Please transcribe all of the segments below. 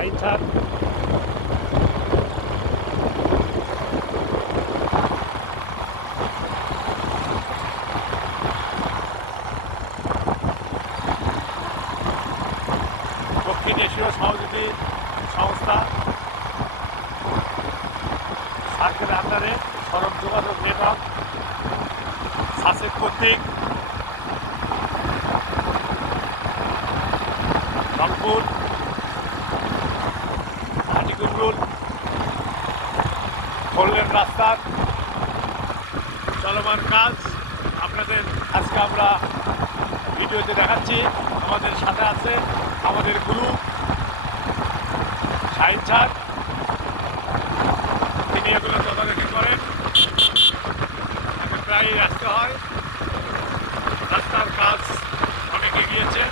সাইনছাদ দক্ষিণ এশীয় সহযোগী সংস্থা সার্কেল আন্ডারে সড়ক যোগাযোগ নেটওয়ার্ক সাসেক কর্তৃক রংপুর হাটিকুমরুল ফোরলেন রাস্তার চলমান কাজ আপনাদের আজকে আমরা ভিডিওতে দেখাচ্ছি। আমাদের সাথে আছে আমাদের গুরু শাহিন স্যার, তিনি এগুলো তদারকি করেন। প্রায়ই আসতে হয়, রাস্তার কাজ অনেক এগিয়েছে।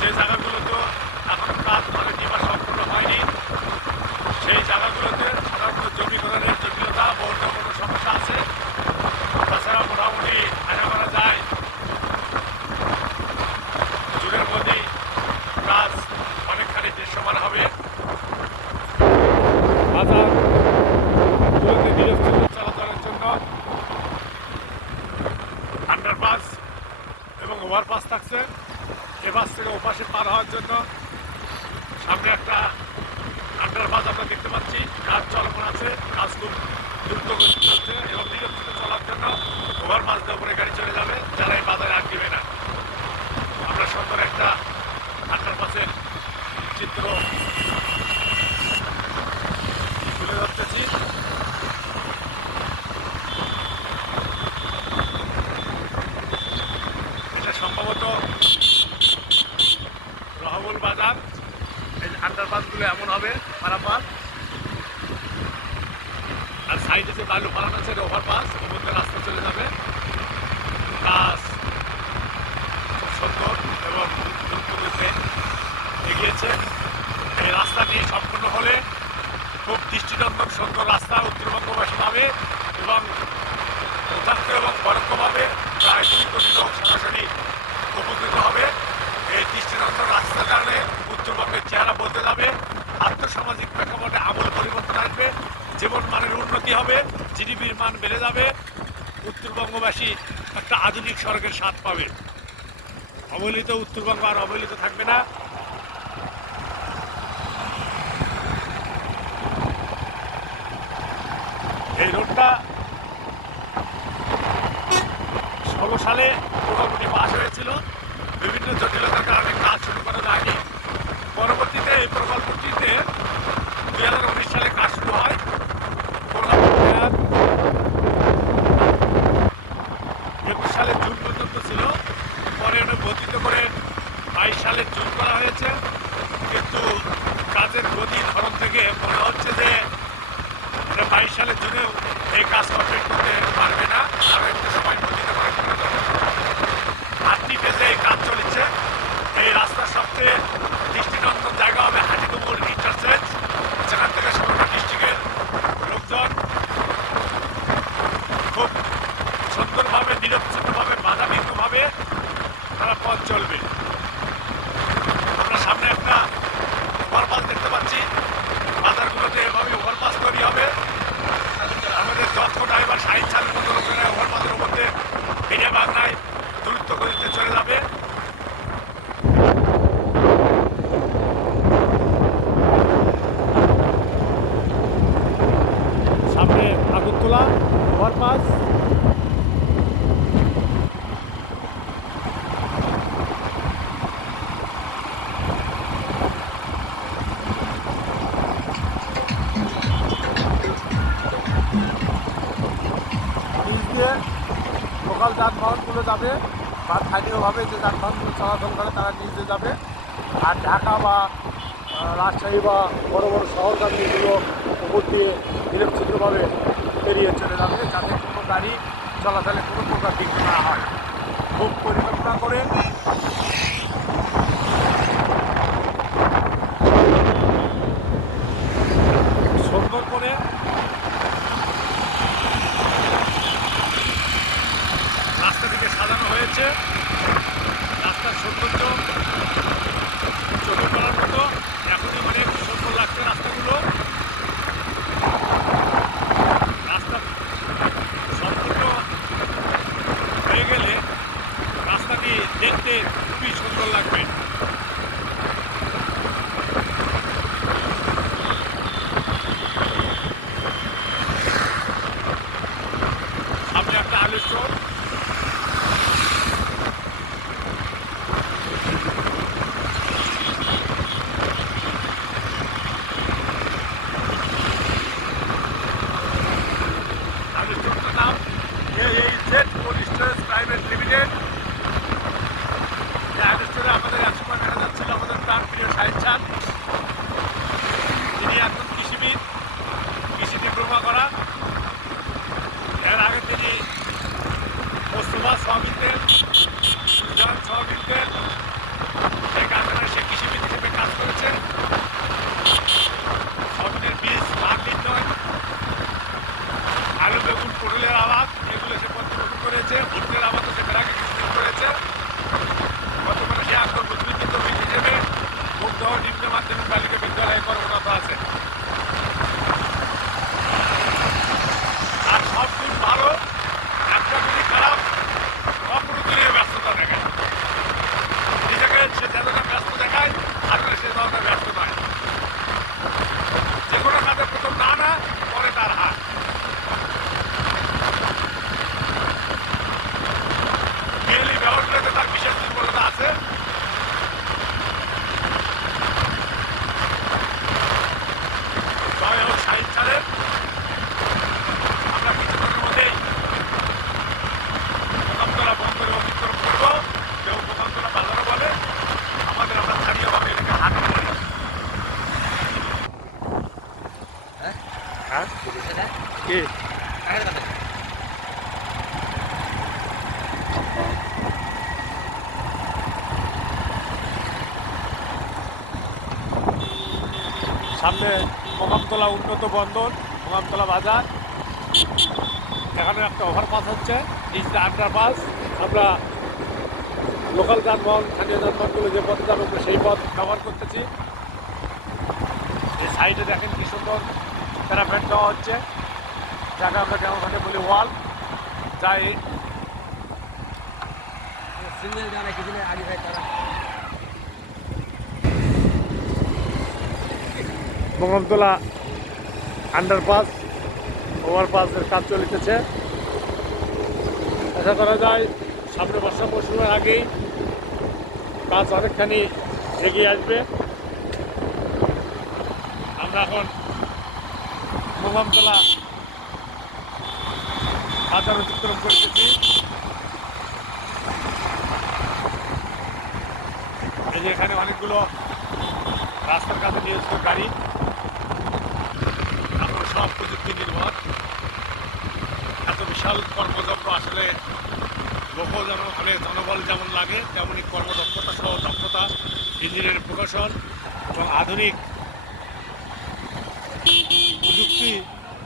যে জায়গাগুলোতে এখন কাজ অলরেডি বা সম্পূর্ণ হয়নি, সেই জায়গাগুলোতে সাধারণত জমিকরণের জটিলতা বা অন্য কোনো সমস্যা আছে। তাছাড়া মোটামুটি আশা করা যায় জুনের মধ্যেই কাজ অনেকখানি দৃশ্যমান হবে। বাজারগুলোতে নিরস্ত চলাচলের জন্য আন্ডারপাস এবং ওভারপাস থাকছে। এপাশ থেকে ওপাশে পার হওয়ার জন্য সামনে একটা আন্ডারপাস আমরা দেখতে পাচ্ছি, কাজ চলমান আছে। কাজ খুব দ্রুত গতিতে হচ্ছে এবং নিরক্ষিত চলার জন্য ওভারপাস দিয়ে উপরে গাড়ি চলে যাবে, যারা এই বাজারে আর দিবে না। আমরা সুন্দর একটা আন্ডারপাসের চিত্র তুলে ধরতেছি। এটা সম্ভবত রহবুল বাজার। এই আন্ডারপাসগুলো এমন হবে পারাপাস, আর সাইডে যে বালু ফালানো আছে এটা ওভারপাস, ওপর দিয়ে রাস্তা চলে যাবে। কাজ সুন্দর এবং দ্রুতগতিতে এগিয়েছে। এই রাস্তাটি সম্পূর্ণ হলে খুব দৃষ্টিনন্দন সুন্দর রাস্তা উত্তরবঙ্গবাসী পাবে এবং প্রত্যক্ষ এবং পরোক্ষভাবে প্রায় 2 কোটি লোক সরাসরি উপকৃত হবে। এই দৃষ্টিনন্দন রাস্তার কারণে উত্তরবঙ্গের চেহারা বদলে যাবে, আর্থসামাজিক প্রেক্ষাপটে আমূল পরিবর্তন আসবে, জীবন মানের উন্নতি হবে, জিডিপির মান বেড়ে যাবে, উত্তরবঙ্গবাসী একটা আধুনিক স্বর্গের স্বাদ পাবে। অবহেলিত উত্তরবঙ্গ আর অবহেলিত থাকবে না। এই রোডটা 16 সালে প্রকল্পটি পাস হয়েছিল। বিভিন্ন জটিলতার কারণে কাজ শুরু করা যায়নি। পরবর্তীতে এই প্রকল্পটিতে 2019 সালে কাজ শুরু হয়। প্রকল্পটি 21 সালের জুন পর্যন্ত ছিল, পরে বর্ধিত করে 22 সালের জুন করা হয়েছে। কিন্তু কাজের গতির ধরন থেকে মনে হচ্ছে যে 22 সালের জুনেও এই কাজ কমপ্লিট করতে পারবে না, আরও একটু সময় বর্ধিত করে ফেলতে হবে। 8টি ফেজে এই কাজ চলেছে। এই রাস্তার সবচেয়ে দৃষ্টিনন্দন জায়গা হবে হাটিকুমরুল ইন্টারচেঞ্জ, যেখান থেকে সমগ্র ডিস্ট্রিক্টের লোকজন খুব সুন্দরভাবে নিরবিচ্ছিন্নভাবে বাধাবিঘ্নভাবে তারা পথ চলবে। আমরা সামনে একটা ওভারপাস দেখতে পাচ্ছি। বাজারগুলোতে এভাবে ওভারপাস তৈরি হবে। আমাদের দক্ষ ড্রাইভার শাহিন স্যারের মতো লোকেরা ওভারপাসের মধ্যে ভেঙে বাগনায় দ্রুত গতিতে চলে যাবে। সামনে আগরতলা ওভারপাস। লোকাল যানবাহনগুলো যাবে বা স্থানীয়ভাবে যে যানবাহনগুলো চলাচল করে তারা নিয়ে যাবে। আর ঢাকা বা রাজশাহী বা বড় বড় শহরগামীগুলো উপর দিয়ে নিরবিচ্ছিন্নভাবে পেরিয়ে চলে যাবে, যাতে কোনো গাড়ি চলাচলে কোনো প্রকার বিঘ্ন না হয়। খুব পরিকল্পনা করে সুন্দর করে রাস্তাটিকে সাজানো হয়েছে। রাস্তার সৌন্দর্য চোখে পড়ার মতো। কি সামনে মোকামতলা উন্নত বন্দর, মোকামতলা বাজার, এখানে একটা ওভারপাস হচ্ছে, নিচে আন্ডারপাস। আমরা লোকাল যানবাহন, স্থানীয় যানবাহনগুলো যে পথে যাবো সেই পথ ব্যবহার করতেছি। এই সাইডে দেখেন কি সুন্দর প্যারাপেট দেওয়া হচ্ছে, যাকে আমরা যেমন ওখানে বলি ওয়াল, যাই মোকামতলা আন্ডারপাস ওভারপাসের কাজ চলিতেছে। আশা করা যায় সামনে বর্ষা মৌসুমের আগেই কাজ অনেকখানি এগিয়ে আসবে। আমরা এখন মোকামতলা বাজার অতিক্রম করতেছি। এই যে এখানে অনেকগুলো রাস্তার কাছে নিয়োজিত গাড়ি, আমরা সব প্রযুক্তি নির্ভর। এত বিশাল কর্মযজ্ঞ আসলে লোক যেমন ওখানে জনবল যেমন লাগে, তেমনই কর্মদক্ষতা সহ দক্ষতা, ইঞ্জিনিয়ারিং প্রকৌশল এবং আধুনিক প্রযুক্তি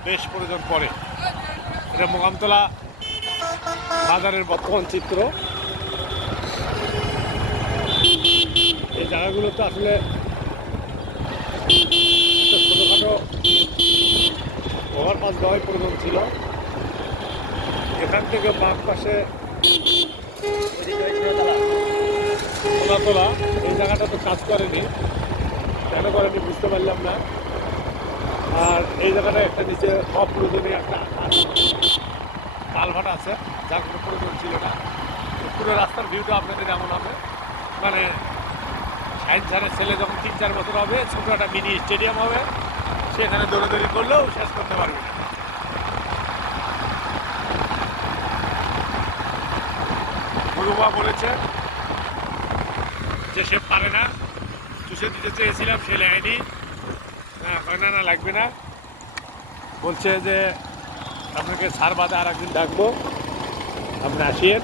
বেশ প্রয়োজন পড়ে। এটা মোকামতলা বাজারের বর্তমান চিত্র। এই জায়গাগুলোতে আসলে ছোটোখাটো ওভারপাস দেওয়াই প্রয়োজন ছিল। এখান থেকে বাম পাশে তোলা এই জায়গাটা তো কাজ করেনি, কেন করেনি বুঝতে পারলাম না। আর এই জায়গাটা একটা নিচে অপ্রয়োজনীয় একটা কালভার্ট আছে, যার কোনো প্রয়োজন ছিল না। পুরো রাস্তার ভিউটা আপনাদের এমন হবে, মানে সাইন্স স্যারের ছেলে যখন 3-4 বছর হবে, ছোটো একটা মিনি স্টেডিয়াম হবে, সেখানে দৌড়াদৌড়ি করলেও শেষ করতে পারবে না। গুরুমা বলেছে যে সে পারে না, চুষে দিতে চেয়েছিলাম, সে নেয়নি। না না লাগবে না, বলছে যে আপনাকে সার বাদে আর একদিন ডাকবো, আপনি আসিয়েন।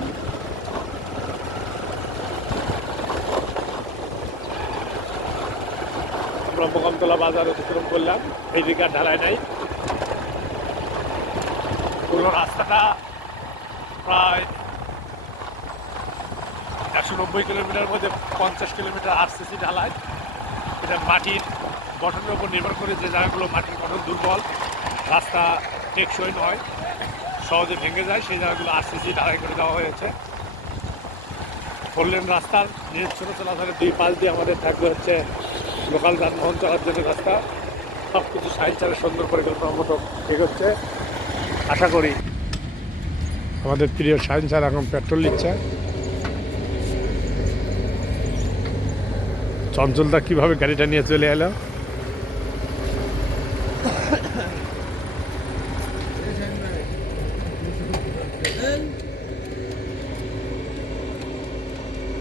আমরা মোকামতলা বাজার অতিক্রম করলাম, এই দিকে আর ঢালাই নাই। পুরো রাস্তাটা প্রায় 190 কিলোমিটার মধ্যে 50 কিলোমিটার আরসিসি ঢালাই। এটা মাটির গঠনের উপর নির্ভর করে, যে জায়গাগুলো মাটির গঠন দুর্বল, রাস্তা টেকসই নয়, সহজে ভেঙে যায়, সেই জায়গাগুলো আরসিসি ঢালাই করে দেওয়া হয়েছে। 4 লেন রাস্তার নিরচ্ছন্ন চলাচলের 2 পাশ দিয়ে আমাদের থাকবে হচ্ছে লোকাল যানবাহন চলার জন্য রাস্তা। সব কিছু সাইন্সের সুন্দর পরিকল্পনার মতো ঠিক হচ্ছে আশা করি। আমাদের প্রিয় সায়েন্স স্যার এখন পেট্রোল নিচ্ছে। চঞ্চলদা কীভাবে গাড়িটা নিয়ে চলে এলো।